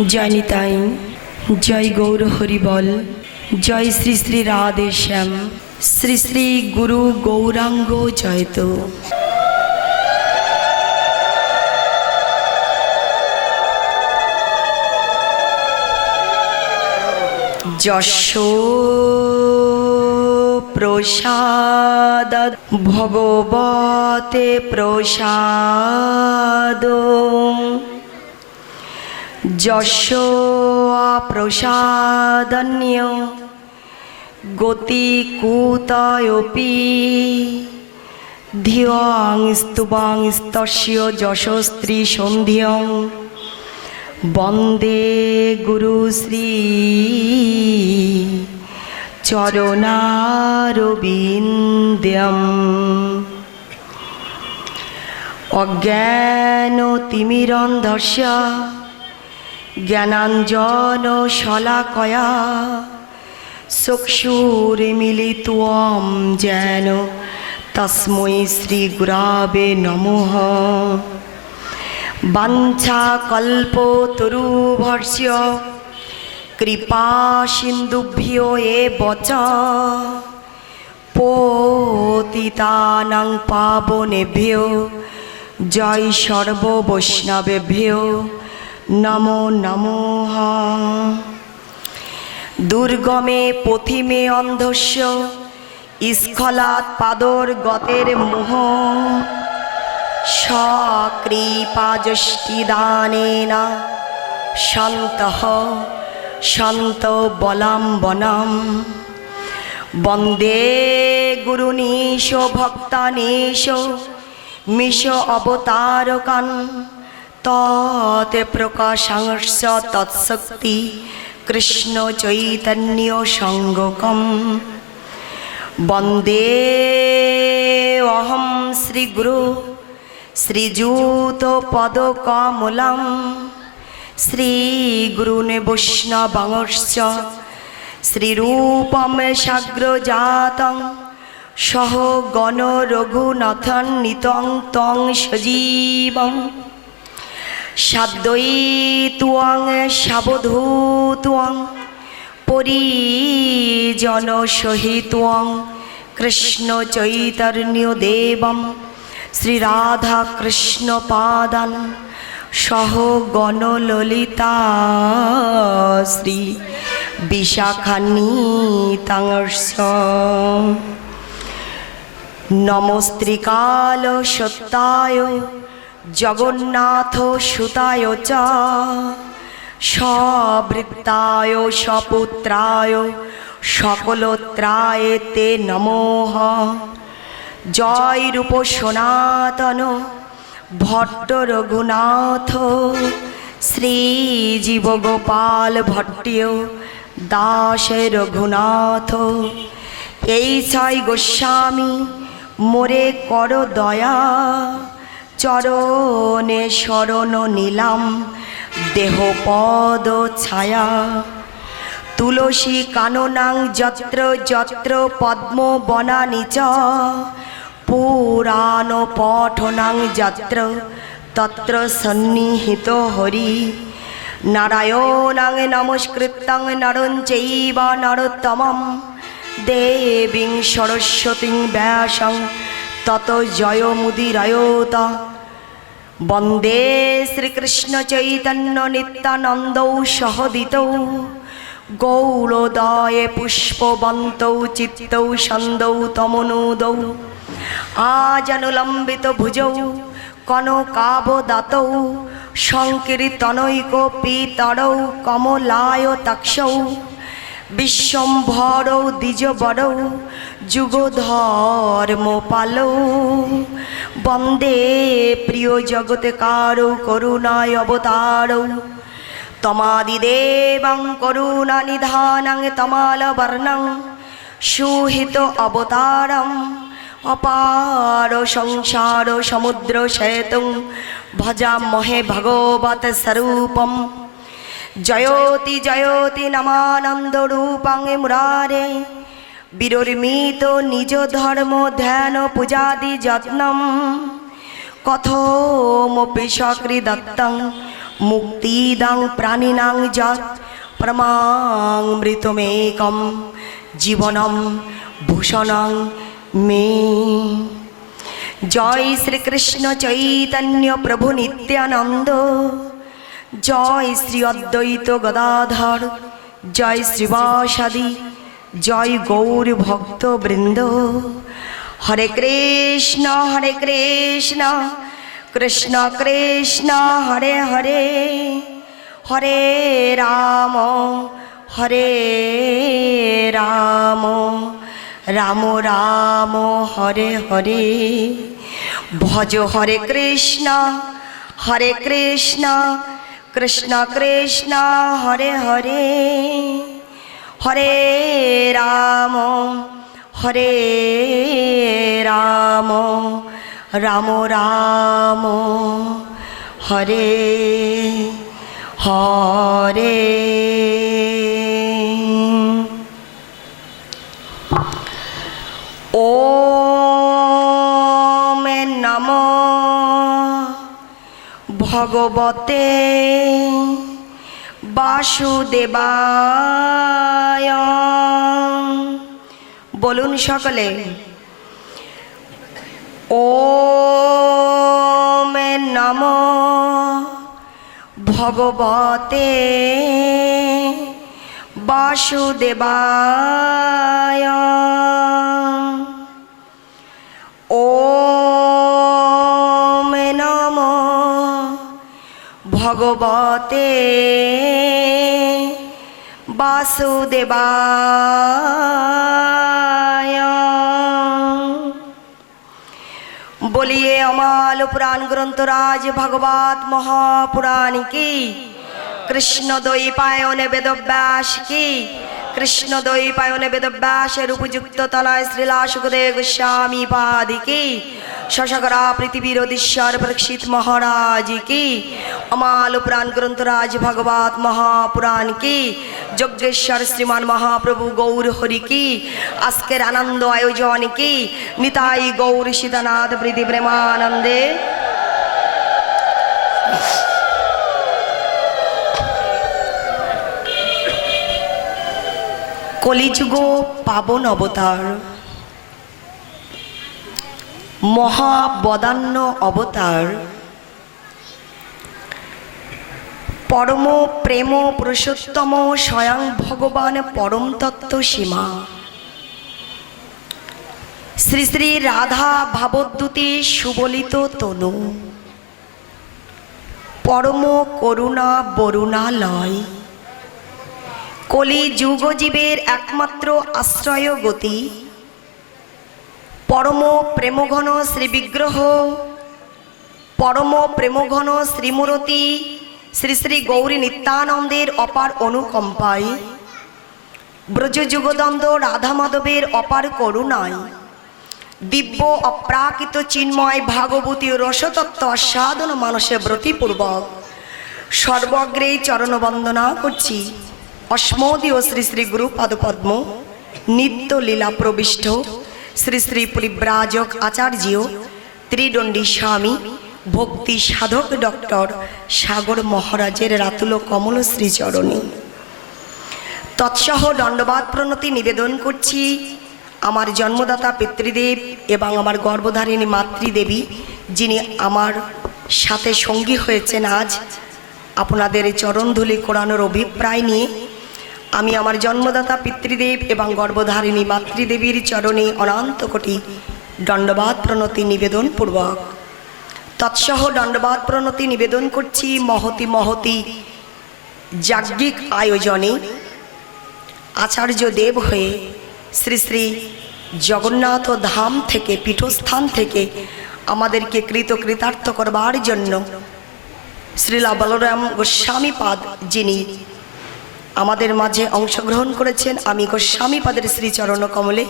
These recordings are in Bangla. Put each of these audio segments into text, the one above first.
জয় নিতাই জয় গৌর হরিবল জয় শ্রী শ্রী রাধে শ্যাম, শ্রী শ্রী গুরু গৌরাঙ্গ জয়ত। যশ প্রসাদ ভগবতে প্রসাদ। যশ প্রসাদন্য গতি কুতয়পি ধিয়ং স্তুবাং স্তস্য যশস্ত্রী সন্ধ্যং। বন্দে গুরুশ্রী চরণারবিন্দ্যম। অজ্ঞান তিমিরন্ধস্য জ্ঞানাঞ্জন শলাকয়া চক্ষুরিমিলিত্বম যেন তস্मै শ্রীগুরাবে নমঃ। বাঞ্ছাকল্পতরুভর্ষ্য কৃপা সিন্ধুভ্যো এ বচ, পতিতানাং পাবনেভ্যো জয় সর্ববৈষ্ণবেভ্যো নমো নমঃ। দুর্গমে পথিমে অন্ধস্য স্খলাৎ পাদর গতের মোহ। সকৃপাজষ্টিদানেন সন্তঃ সন্ত বলাম্বনম। বন্দে গুরুনীশ ভক্তানীশ মিশ অবতারকান। তৎ প্রকাশাংশ তৎশক্তি কৃষ্ণ চৈতন্য সঙ্গকম বন্দে অহম শ্রীগুরু শ্রীযুত পদকমলম। শ্রীগুরুন বৈষ্ণবংশ শ্রীরূপম সাগ্রজাতং সহ গণ রঘুনাথন নিতং তং সজীবম সাদ্বৈতুয়াং সাবধূতুয়াং পরিজন সহিতুয়াং, কৃষ্ণ চৈতন্য দেবম শ্রীরাধা কৃষ্ণ পাদান, সহ গণললিতা শ্রী বিশাখান্বিতাংশ নমস্ত্রিকাল সত্যায় জগন্নাথ সুতায় চ, সবৃত্তায়, সপুত্রায়, সকলত্রায় তে নমঃ। জয় রূপ সনাতন, ভট্ট রঘুনাথ, শ্রী ভট্টীয় দাস রঘুনাথ। এই ছয় গোস্বামী, মোরে কর দয়া চরণে শরণ নিলাম, দেহ পদ ছায়া। তুলসী কাননাং যত্র যত্র পদ্ম বনানি চ পুরাণ পঠনাং যত্র তত্র সন্নিহিত হরি। নারায়ণাং নমস্কৃত্যং নরং চৈব নরোত্তমম, দেবীং সরস্বতীং ব্যাসং, তত জয় মুদিরয়ত। বন্দে শ্রীকৃষ্ণ চৈতন্য নিত্যানন্দৌ সহদিতৌ। গৌরদয়ে পুষ্পবন্তৌ চিত্তৌ সন্দৌ তমনুদৌ। আজনুলম্বিত ভুজৌ কনকাবদাতৌ। সংকীর্তনৈক পিতরৌ কমলায় তক্ষৌ। বিশ্বম্ভরৌ দ্বিজবরৌ যুগধর্ম পালৌ বন্দে প্রিয় জগৎকারৌ করুণায় অবতারৌ তমাদিদেবং করুণানিধানং তমালবর্ণং সুহিত অবতারম অপার সংসার সমুদ্র সেতুং ভজামহে ভগবত স্বরূপম। জয়তি জয়তি নমানন্দ রূপাং মুরারে বিরর্মিত নিজ ধর্ম ধ্যান পূজাদি যত্নম। কথমপি সকৃদত্তং মুক্তিদাং প্রাণিনাং যৎ প্রমামৃতমেকম জীবনম ভূষণং মে। জয় শ্রীকৃষ্ণ চৈতন্য প্রভু নিত্যানন্দ। জয় শ্রী অদ্বৈত গদাধর। জয় শ্রীবাসাদি জয় গৌর ভক্ত বৃন্দ। হরে কৃষ্ণ হরে কৃষ্ণ কৃষ্ণ কৃষ্ণ, হরে হরে হরে রাম হরে রাম রাম রাম, হরে হরে। ভজ হরে কৃষ্ণ হরে কৃষ্ণ কৃষ্ণ কৃষ্ণ, হরে হরে। হরে রাম হরে রাম রাম রাম হরে হরে। ওম নম ভগবতে বাসুদেবায়। বলুন সকলে ওম নম ভগবতে বাসুদেবায়। ওম নম ভগবতে বাসুদেবায়। বলিয়ে অমাল পুরাণ গ্রন্থরাজ ভগবত মহাপুরাণ কি? কৃষ্ণ দই পায়নে বেদব্যাস কি? কৃষ্ণ দই পায়নে বেদব্যাসের উপযুক্ত তলায় শ্রীলা সুখদেব গোস্বামী পাদি কি শশকরা পৃথিবীর অধীশ্বর পরীক্ষিত মহারাজ কি অমাল পুরাণ গ্রন্থরাজ ভগবত মহাপুরাণ কি যজ্ঞেশ্বর শ্রীমান মহাপ্রভু গৌর হরি কি আজকের আনন্দ আয়োজন কি নিতাই গৌর সীতানাথ প্রীতি প্রেমানন্দে কলিযুগ পাবন অবতার। মহাবদান্য অবতার। পরম প্রেম পুরুষোত্তম স্বয়ং ভগবান পরম তত্ত্ব সীমা। শ্রী শ্রী রাধা ভাবদ্যুতি সুবলিত তনু। পরম করুণা বরুণালয়। কলি যুগজীবের একমাত্র আশ্রয় গতি। পরম প্রেমঘন শ্রীবিগ্রহ, পরম প্রেমঘন শ্রীমূরতি, শ্রী শ্রী গৌরী নিত্যানন্দের অপার অনুকম্পায়। ব্রজ যুগদন্দ রাধা মাধবের অপার করুণায়। দিব্য অপ্রাকৃত চিন্ময় ভাগবতীয় রসতত্ত্ব আস্বাদন মানুষের ব্রতিপূর্বক। সর্বগ্রেই চরণ বন্দনা করছি। অস্মদীয় শ্রী শ্রী গুরু পদপদ্ম নিত্য লীলা প্রবিষ্ট, শ্রী শ্রী পরিব্রাজক আচার্য ত্রিদণ্ডী স্বামী, ভক্তি সাধক ডক্টর সাগর মহারাজের রাতুল কমল শ্রীচরণী। তৎসহ দণ্ডবাদ প্রণতি নিবেদন করছি আমার জন্মদাতা পিতৃদেব এবং আমার গর্ভধারিণী মাতৃদেবী, যিনি আমার সাথে সঙ্গী হয়েছেন আজ। আপনাদের চরণধুলি কোরআনোর অভিপ্রায় নিয়ে আমি আমার জন্মদাতা পিতৃদেব এবং গর্ভধারিণী মাতৃদেবীর চরণে অনন্ত কোটি দণ্ডবাদ প্রণতি নিবেদন পূর্বক। তৎসহ দণ্ডবাদ প্রণতি নিবেদন করছি মহতি মহতি যাজ্ঞিক আয়োজনে। আচার্য দেব হয়ে শ্রী শ্রী জগন্নাথ ধাম থেকে পীঠস্থান থেকে আমাদেরকে কৃত কৃতার্থ করবার জন্য শ্রীলা বলরাম গোস্বামী পাদ যিনি আমাদের মাঝে অংশগ্রহণ করেছেন আমি গোস্বামী পাদের শ্রীচরণ কমলে।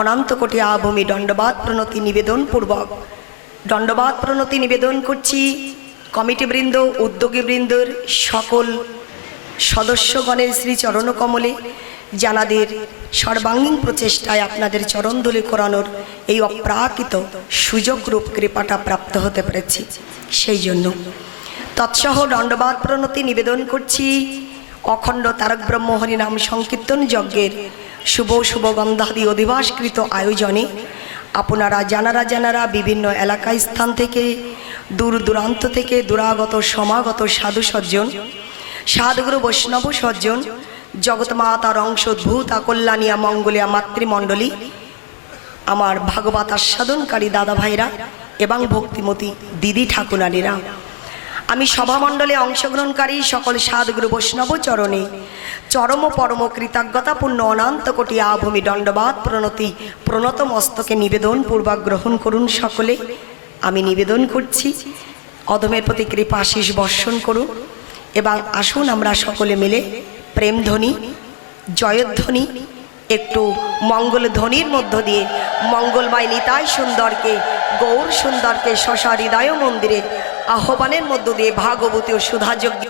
অনন্ত কোটি আভূমি দণ্ডবাদ প্রণতি নিবেদন পূর্বক। দণ্ডবাদ প্রণতি নিবেদন করছি কমিটিবৃন্দ উদ্যোগীবৃন্দর সকল সদস্যগণের শ্রী চরণ কমলে। জানাদের সর্বাঙ্গীন প্রচেষ্টায় আপনাদের চরণধুলি করানোর এই অপ্রাকৃত সুযোগ রূপ কৃপাটা প্রাপ্ত হতে পেরেছি। সেই জন্য তৎসহ দণ্ডবাদ প্রণতি নিবেদন করছি। অখণ্ড তারক ব্রহ্ম হরিনাম সংকীর্তন যজ্ঞের শুভ শুভ গন্ধাদি অধিবাসকৃত আয়োজনে আপনারা, জানারা জানারা বিভিন্ন এলাকা স্থান থেকে, দূর দূরান্ত থেকে দূরাগত, সমাগত সাধু সজ্জন, সাধুগুরু বৈষ্ণব সজ্জন, জগৎমাতার অংশোদ্ভূত কল্যাণিয়া মঙ্গলিয়া মাতৃমণ্ডলী, আমার ভাগবত আস্বাদনকারী দাদা ভাইরা এবং ভক্তিমতী দিদি ঠাকুরানীরা। আমি সভামণ্ডলে অংশগ্রহণকারী সকল সাধগুরু বৈষ্ণব চরণে চরম পরম কৃতজ্ঞতাপূর্ণ অনন্ত কোটি আভূমি দণ্ডবাদ প্রণতি প্রণত মস্তকে নিবেদন পূর্বক গ্রহণ করুন সকলে। আমি নিবেদন করছি। অদমের প্রতি কৃপা আশিস বর্ষণ করুন এবং আসুন আমরা সকলে মিলে প্রেমধ্বনি, জয়ধ্বনি, একটু মঙ্গল ধ্বনির মধ্য দিয়ে মঙ্গলময় নিতাই সুন্দরকে, গৌর সুন্দরকে, শশা হৃদয় মন্দিরে আহ্বানের মধ্য দিয়ে ভাগবতী ও সুধাযোগ্য